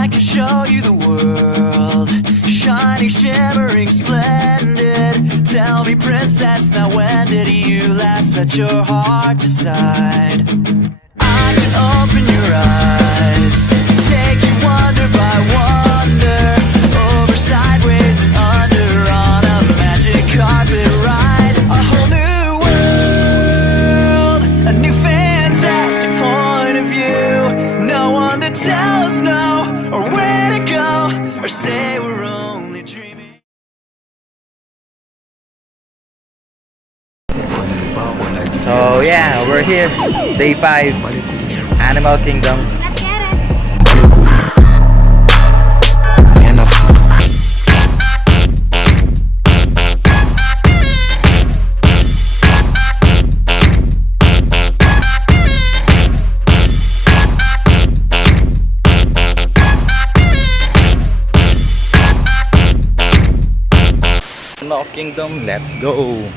I could show you the world, shining, shimmering, splendid. Tell me, princess, now when did you last let your heart decide? I can open your eyes, take you wonder by wonder, over, sideways, and under, on a magic carpet ride. A whole new world, a new fantastic point of view. No one to tell us no, or where to go, or say we're only dreaming. So yeah, we're here, day 5, Animal Kingdom. Animal Kingdom, let's go!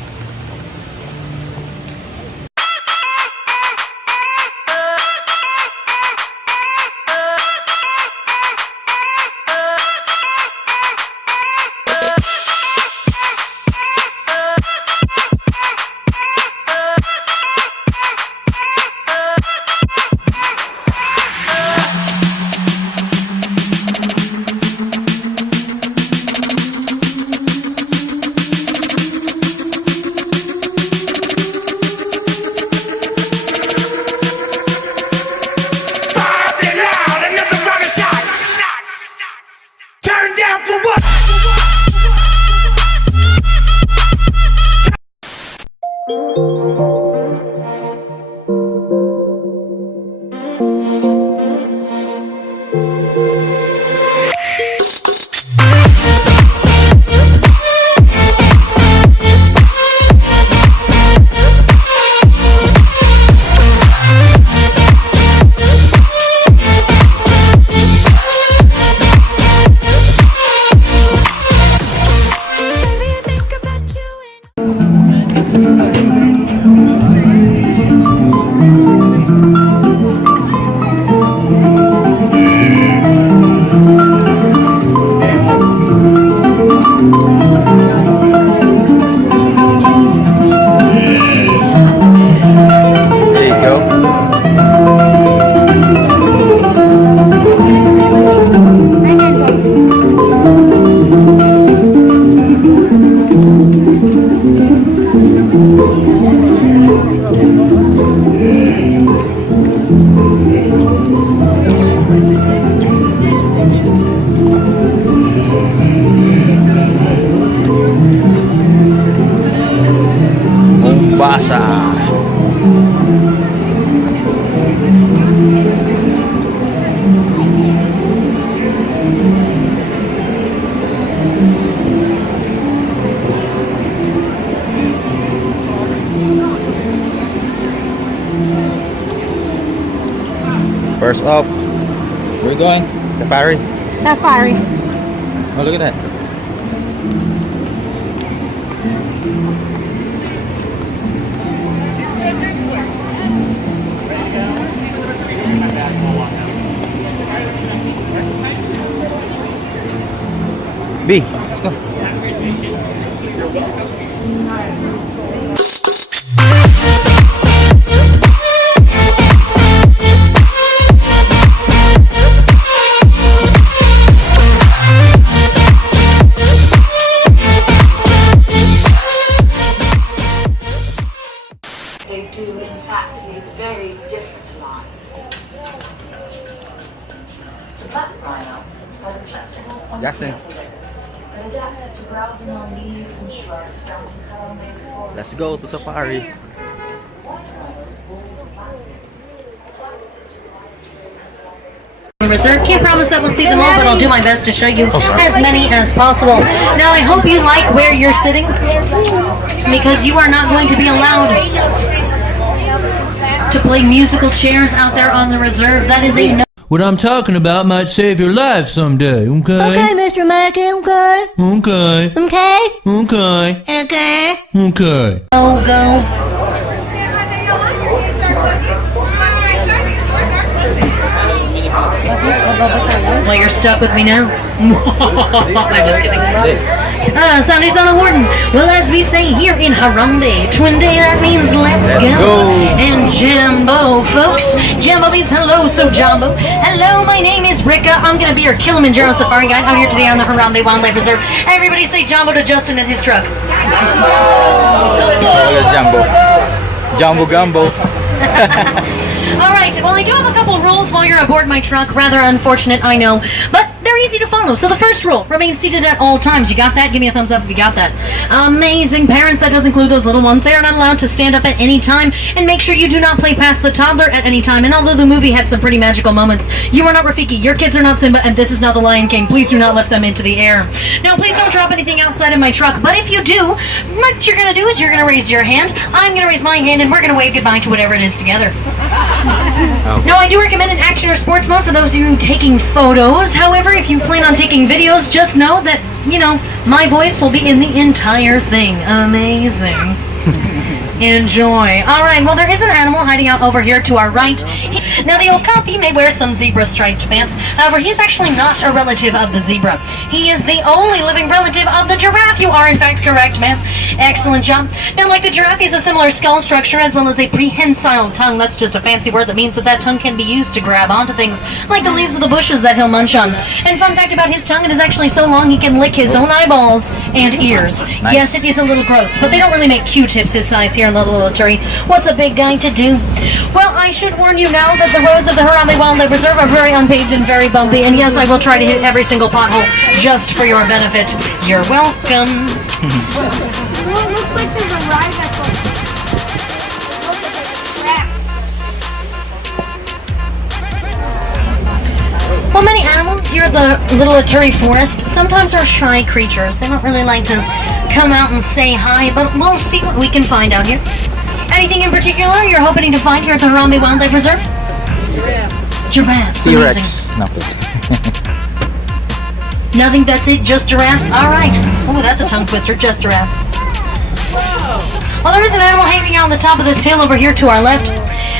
First up, where are we going? Safari? Safari. Oh, look at that. B, let's go. They do, in fact, lead very different lives. The black rhino has a flexible point that adapts to browsing on leaves and shrubs found in Colombia's forests. Let's go to safari. Reserve. Can't promise that we'll see them all, but I'll do my best to show you as many as possible. Now, I hope you like where you're sitting, because you are not going to be allowed to play musical chairs out there on the reserve. That is a no. What I'm talking about might save your life someday, okay? Okay, Mr. Mackey, okay? Okay. Okay? Okay. Okay? Okay. Go. Bye. Well, you're stuck with me now. I'm just kidding. Sunday Son of Warden. Well, as we say here in Harambe, Twinde, that means let's go. And Jambo, folks. Jambo means hello, so Jambo. Hello, my name is Rika. I'm going to be your Kilimanjaro Safari Guide out here today on the Harambe Wildlife Reserve. Everybody say Jambo to Justin and his truck. Oh, yes, Jumbo. Jumbo Gumbo. Alright, well, I do have a couple rules while you're aboard my truck. Rather unfortunate, I know. But they're easy to follow. So the first rule, remain seated at all times. You got that? Give me a thumbs up if you got that. Amazing parents, that does include those little ones. They are not allowed to stand up at any time. And make sure you do not play past the toddler at any time. And although the movie had some pretty magical moments, you are not Rafiki, your kids are not Simba, and this is not the Lion King. Please do not lift them into the air. Now, please don't drop anything outside of my truck. But if you do, what you're going to do is you're going to raise your hand. I'm going to raise my hand, and we're going to wave goodbye to whatever it is together. Now, I do recommend an action or sports mode for those of you taking photos. However, if you plan on taking videos, just know that, my voice will be in the entire thing. Amazing. Enjoy. Alright, well, there is an animal hiding out over here to our right. Now, the okapi may wear some zebra-striped pants. However, he's actually not a relative of the zebra. He is the only living relative of the giraffe. You are, in fact, correct, ma'am. Excellent job. Now, like the giraffe, he has a similar skull structure as well as a prehensile tongue. That's just a fancy word that means that tongue can be used to grab onto things, like the leaves of the bushes that he'll munch on. And fun fact about his tongue, it is actually so long he can lick his own eyeballs and ears. Nice. Yes, it is a little gross, but they don't really make Q-tips his size here in the little tree. What's a big guy to do? Well, I should warn you now that the roads of the Harambe Wildlife Reserve are very unpaved and very bumpy, and yes, I will try to hit every single pothole just for your benefit. You're welcome. Well, it looks like there's a ride that's like... Well, many animals here at the Little Aturi Forest sometimes are shy creatures. They don't really like to come out and say hi, but we'll see what we can find out here. Anything in particular you're hoping to find here at the Harambe Wildlife Reserve? Giraffes. Amazing. T-Rex. No. Nothing, that's it, just giraffes? Alright. Oh, that's a tongue twister, just giraffes. Well, there is an animal hanging out on the top of this hill over here to our left.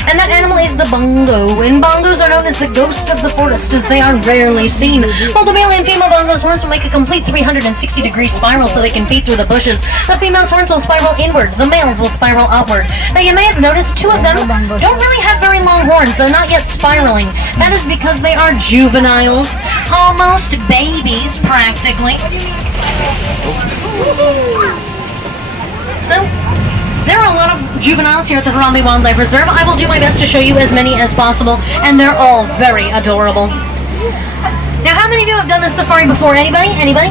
And that animal is the bongo. And bongos are known as the ghost of the forest, as they are rarely seen. While the male and female bongo's horns will make a complete 360-degree spiral so they can beat through the bushes. The female's horns will spiral inward. The male's will spiral outward. Now, you may have noticed two of them don't really have very long horns. They're not yet spiraling. That is because they are juveniles. Almost babies, practically. So, there are a lot of juveniles here at the Harambe Wildlife Reserve. I will do my best to show you as many as possible, and they're all very adorable. Now, how many of you have done this safari before? Anybody? Anybody?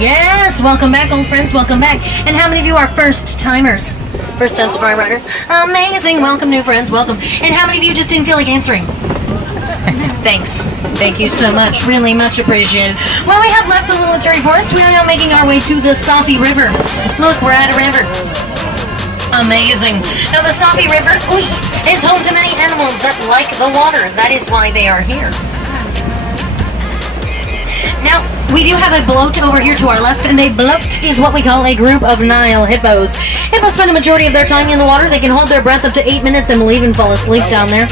Yes, welcome back, old friends, welcome back. And how many of you are first-timers? First-time safari riders? Amazing, welcome, new friends, welcome. And how many of you just didn't feel like answering? Thanks. Thank you so much. Really much appreciated. Well, we have left the Little Aturi Forest. We are now making our way to the Safi River. Look, we're at a river. Amazing. Now, the Safi River is home to many animals that like the water. That is why they are here. Now, we do have a bloat over here to our left, and a bloat is what we call a group of Nile hippos. Hippos spend a majority of their time in the water. They can hold their breath up to 8 minutes and will even fall asleep down there.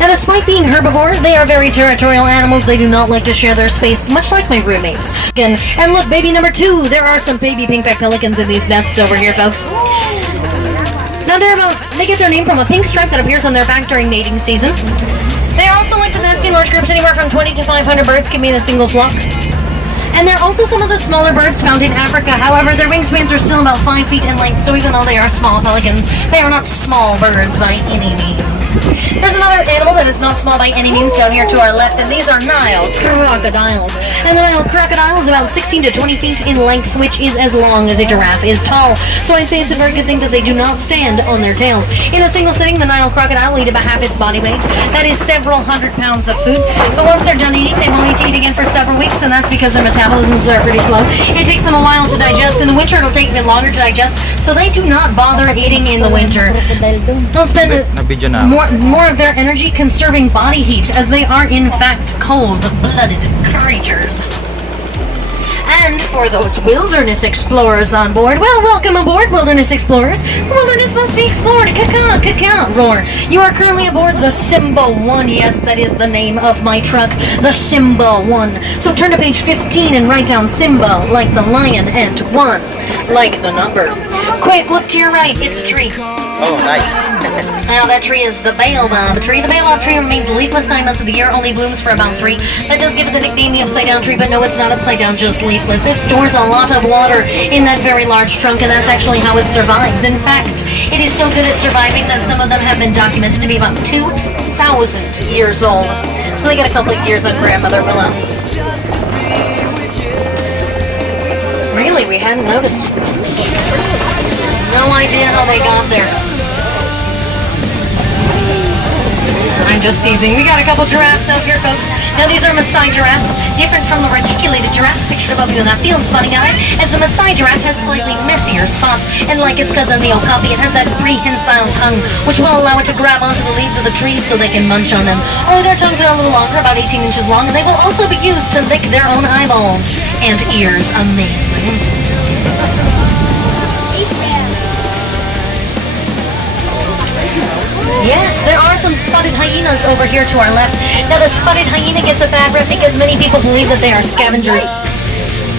Now, despite being herbivores, they are very territorial animals. They do not like to share their space, much like my roommates. And look, baby number 2, there are some baby pink-backed pelicans in these nests over here, folks. Now, they get their name from a pink stripe that appears on their back during mating season. They are also like to nest in large groups. Anywhere from 20 to 500 birds can be in a single flock. And they're also some of the smaller birds found in Africa. However, their wingspans are still about 5 feet in length, so even though they are small pelicans, they are not small birds by any means. There's another animal that is not small by any means down here to our left, and these are Nile crocodiles. And the Nile crocodile is about 16 to 20 feet in length, which is as long as a giraffe is tall. So I'd say it's a very good thing that they do not stand on their tails. In a single sitting, the Nile crocodile will eat about half its body weight. That is several hundred pounds of food. But once they're done eating, they won't need to eat again for several weeks, and that's because their metabolisms are pretty slow. It takes them a while to digest. In the winter, it'll take a bit longer to digest, so they do not bother eating in the winter. They'll spend more of their energy conserving body heat, as they are in fact cold-blooded creatures. And for those wilderness explorers on board, well, welcome aboard, wilderness explorers. The wilderness must be explored. Caca, caca, roar. You are currently aboard the Simba 1. Yes, that is the name of my truck, the Simba 1. So turn to page 15 and write down Simba, like the lion, and 1, like the number. Quick, look to your right. It's a tree. Oh, nice. Now that tree is the baobab tree. The baobab tree remains leafless 9 months of the year, only blooms for about 3. That does give it the nickname the upside down tree, but no, it's not upside down, just leafless. It stores a lot of water in that very large trunk, and that's actually how it survives. In fact, it is so good at surviving that some of them have been documented to be about 2,000 years old. So they got a couple of years on grandmother below. Really, we hadn't noticed. No idea how they got there. I'm just teasing. We got a couple giraffes out here, folks. Now these are Maasai giraffes, different from the reticulated giraffe pictured above you in that field spotting guide, as the Maasai giraffe has slightly messier spots, and like its cousin the okapi, it has that prehensile tongue, which will allow it to grab onto the leaves of the trees so they can munch on them. Only their tongues are a little longer, about 18 inches long, and they will also be used to lick their own eyeballs and ears. Amazing. Yes, there are some spotted hyenas over here to our left. Now, the spotted hyena gets a bad rep because many people believe that they are scavengers.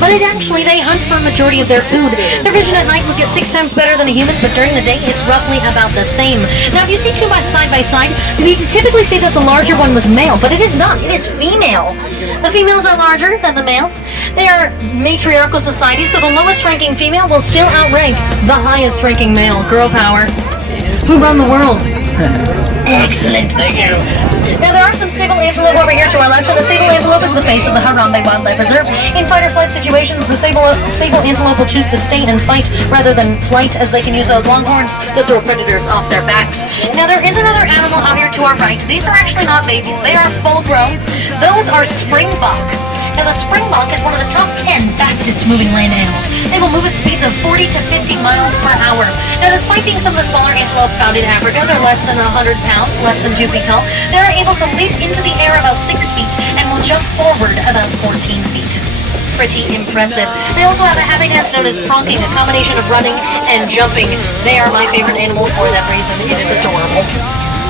But actually, they hunt for a majority of their food. Their vision at night will get 6 times better than a human's, but during the day, it's roughly about the same. Now, if you see two by side, we can typically say that the larger one was male, but it is not. It is female. The females are larger than the males. They are matriarchal societies, so the lowest-ranking female will still outrank the highest-ranking male. Girl power. Who run the world? Excellent, thank you. Now there are some sable antelope over here to our left, but the sable antelope is the face of the Harambe Wildlife Reserve. In fight or flight situations, the sable antelope will choose to stay and fight rather than flight, as they can use those long horns to throw predators off their backs. Now there is another animal out here to our right. These are actually not babies, they are full grown. Those are springbok. Now, the springbok is one of the top 10 fastest moving land animals. They will move at speeds of 40 to 50 miles per hour. Now, despite being some of the smaller antelope found in Africa, they're less than 100 pounds, less than 2 feet tall. They're able to leap into the air about 6 feet and will jump forward about 14 feet. Pretty impressive. They also have a happy dance known as pronking, a combination of running and jumping. They are my favorite animal for that reason. It is adorable.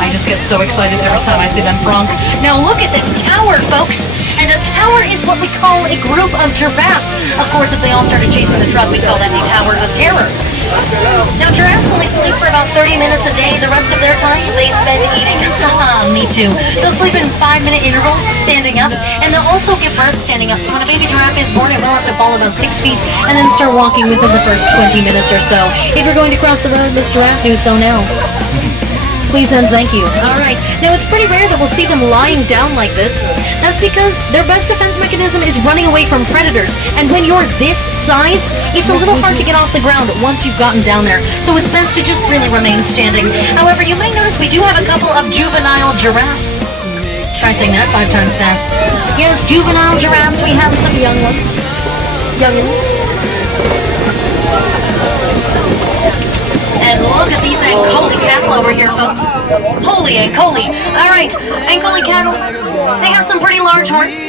I just get so excited every time I see them pronk. Now look at this tower, folks! And a tower is what we call a group of giraffes. Of course, if they all started chasing the truck, we'd call that a tower of terror. Now, giraffes only sleep for about 30 minutes a day. The rest of their time, they spend eating. Haha, me too. They'll sleep in 5-minute intervals, standing up, and they'll also give birth standing up. So when a baby giraffe is born, it will have to fall about 6 feet and then start walking within the first 20 minutes or so. If you're going to cross the road, Miss Giraffe, do so now. Please and thank you. Alright, now it's pretty rare that we'll see them lying down like this. That's because their best defense mechanism is running away from predators. And when you're this size, it's a little hard to get off the ground once you've gotten down there. So it's best to just really remain standing. However, you may notice we do have a couple of juvenile giraffes. Try saying that 5 times fast. Yes, juvenile giraffes. We have some young ones. Youngins. And look at these Ankoli cattle over here, folks. Holy Ankoli. Alright, Ankoli cattle, they have some pretty large horns.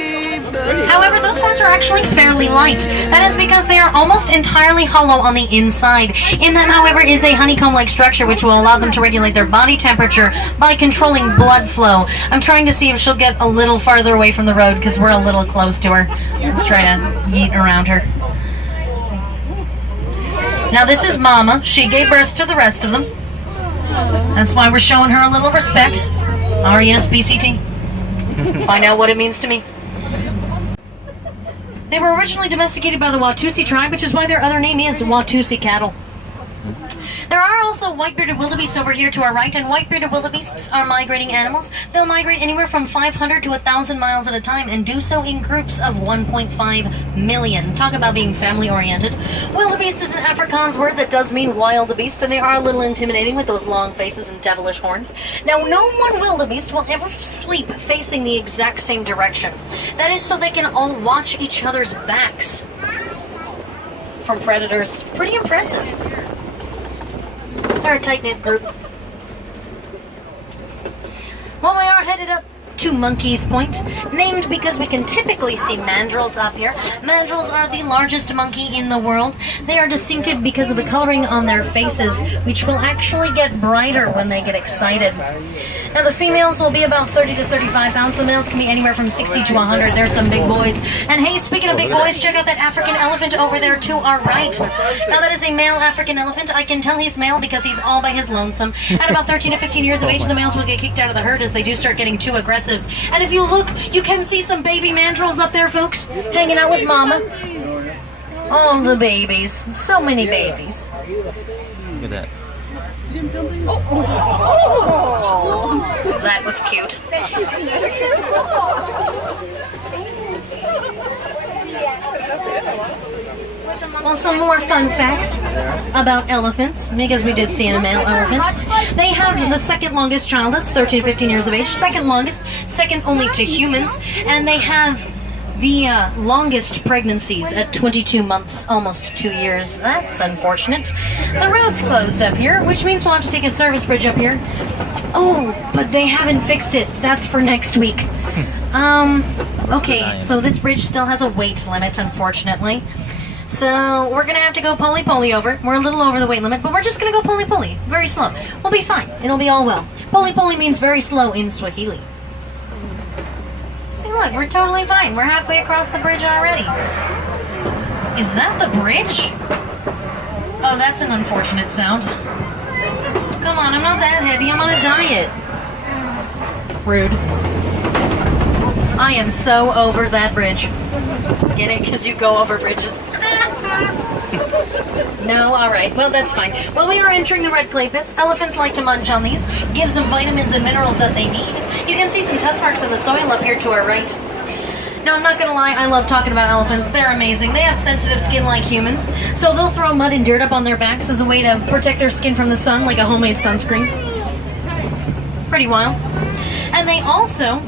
However, those horns are actually fairly light. That is because they are almost entirely hollow on the inside. In them, however, is a honeycomb-like structure which will allow them to regulate their body temperature by controlling blood flow. I'm trying to see if she'll get a little farther away from the road because we're a little close to her. Let's try to yeet around her. Now this is Mama. She gave birth to the rest of them. That's why we're showing her a little respect. R-E-S-B-C-T. Find out what it means to me. They were originally domesticated by the Watusi tribe, which is why their other name is Watusi cattle. There are also white-bearded wildebeests over here to our right, and white-bearded wildebeests are migrating animals. They'll migrate anywhere from 500 to 1,000 miles at a time and do so in groups of 1.5 million. Talk about being family-oriented. Wildebeest is an Afrikaans word that does mean wild beast, and they are a little intimidating with those long faces and devilish horns. Now, no one wildebeest will ever sleep facing the exact same direction. That is so they can all watch each other's backs from predators. Pretty impressive. They're a tight-knit group. Well, we are headed up to Monkey's Point, named because we can typically see mandrills up here. Mandrills are the largest monkey in the world. They are distinctive because of the coloring on their faces, which will actually get brighter when they get excited. Now the females will be about 30 to 35 pounds. The males can be anywhere from 60 to 100. There's some big boys. And hey, speaking of big boys, check out that African elephant over there to our right. Now that is a male African elephant. I can tell he's male because he's all by his lonesome. At about 13 to 15 years of age, the males will get kicked out of the herd as they do start getting too aggressive. And if you look, you can see some baby mandrills up there, folks, hanging out with mama. All the babies. So many babies. Look at that. That was cute. Well, some more fun facts about elephants, because we did see a male elephant. They have the second longest child, that's 13 to 15 years of age, second longest, second only to humans, and they have the longest pregnancies at 22 months, almost 2 years. That's unfortunate. The road's closed up here, which means we'll have to take a service bridge up here. Oh, but they haven't fixed it. That's for next week. Okay, so this bridge still has a weight limit, unfortunately. So we're gonna have to go poly-poly over. We're a little over the weight limit, but we're just gonna go poly-poly, very slow. We'll be fine. It'll be all well. Poly-poly means very slow in Swahili. See, look, we're totally fine. We're halfway across the bridge already. Is that the bridge? Oh, that's an unfortunate sound. Come on, I'm not that heavy. I'm on a diet. Rude. I am so over that bridge. Get it? Because you go over bridges. No? Alright. Well, that's fine. Well, we are entering the red clay pits. Elephants like to munch on these. Gives them vitamins and minerals that they need. You can see some tusk marks in the soil up here to our right. Now, I'm not gonna lie, I love talking about elephants. They're amazing. They have sensitive skin like humans, so they'll throw mud and dirt up on their backs as a way to protect their skin from the sun, like a homemade sunscreen. Pretty wild. And they also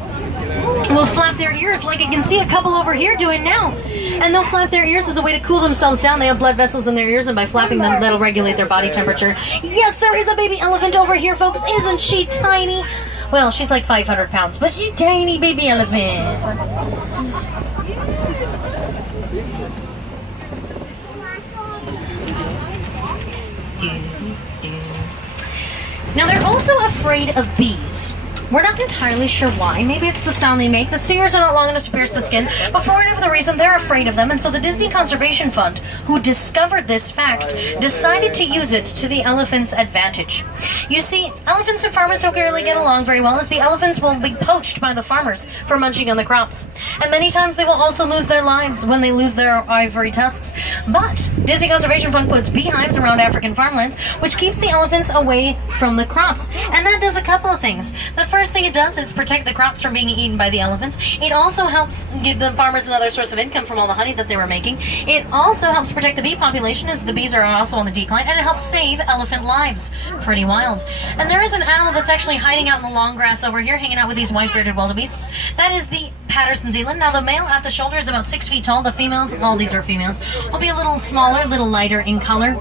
will flap their ears, like I can see a couple over here doing now. And they'll flap their ears as a way to cool themselves down. They have blood vessels in their ears, and by flapping them, that'll regulate their body temperature. Yes, there is a baby elephant over here, folks. Isn't she tiny? Well, she's like 500 pounds, but she's tiny baby elephant. Now, they're also afraid of bees. We're not entirely sure why. Maybe it's the sound they make. The stingers are not long enough to pierce the skin, but for whatever the reason, they're afraid of them, and so the Disney Conservation Fund, who discovered this fact, decided to use it to the elephants' advantage. You see, elephants and farmers don't really get along very well, as the elephants will be poached by the farmers for munching on the crops. And many times they will also lose their lives when they lose their ivory tusks. But Disney Conservation Fund puts beehives around African farmlands, which keeps the elephants away from the crops. And that does a couple of things. The first thing it does is protect the crops from being eaten by the elephants. It also helps give the farmers another source of income from all the honey that they were making. It also helps protect the bee population, as the bees are also on the decline, and it helps save elephant lives. Pretty wild. And there is an animal that's actually hiding out in the long grass over here, hanging out with these white-bearded wildebeests. That is the Patterson Zealand. Now, the male at the shoulder is about 6 feet tall. The females, all these are females, will be a little smaller, a little lighter in color.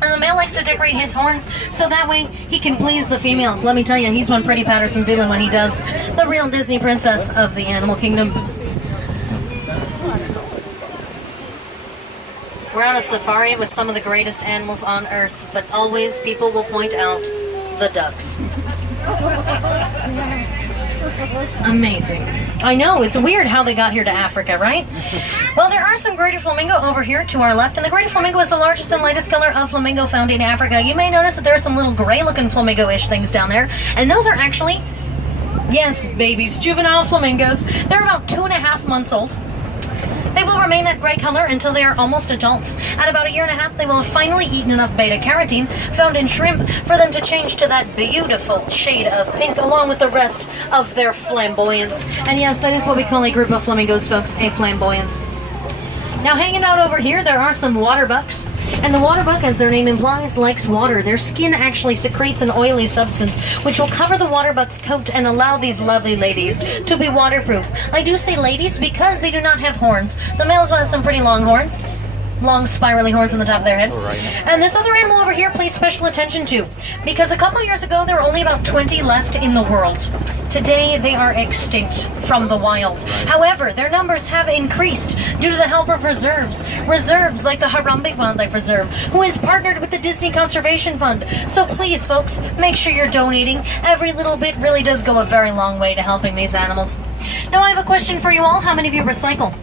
And the male likes to decorate his horns, so that way he can please the females. Let me tell you, he's one pretty Patterson Zealand when he does. The real Disney princess of the animal kingdom. We're on a safari with some of the greatest animals on Earth, but always people will point out the ducks. Amazing. I know, it's weird how they got here to Africa, right? Well, there are some greater flamingo over here to our left, and the greater flamingo is the largest and lightest color of flamingo found in Africa. You may notice that there are some little gray-looking flamingo-ish things down there, and those are actually, yes, babies, juvenile flamingos. They're about 2.5 months old. They will remain that gray color until they are almost adults. At about 1.5 years, they will have finally eaten enough beta-carotene found in shrimp for them to change to that beautiful shade of pink, along with the rest of their flamboyance. And yes, that is what we call a group of flamingos, folks, a flamboyance. Now, hanging out over here, there are some water bucks. And the water buck, as their name implies, likes water. Their skin actually secretes an oily substance, which will cover the water buck's coat and allow these lovely ladies to be waterproof. I do say ladies because they do not have horns. The males will have some pretty long horns. long spirally horns on the top of their head. And this other animal over here, please special attention to, because a couple years ago there were only about 20 left in the world. Today they are extinct from the wild. However, their numbers have increased due to the help of reserves like the Harambe Wildlife Reserve, who is partnered with the Disney Conservation Fund. So please, folks, make sure you're donating. Every little bit really does go a very long way to helping these animals. Now I have a question for you all. How many of you recycle?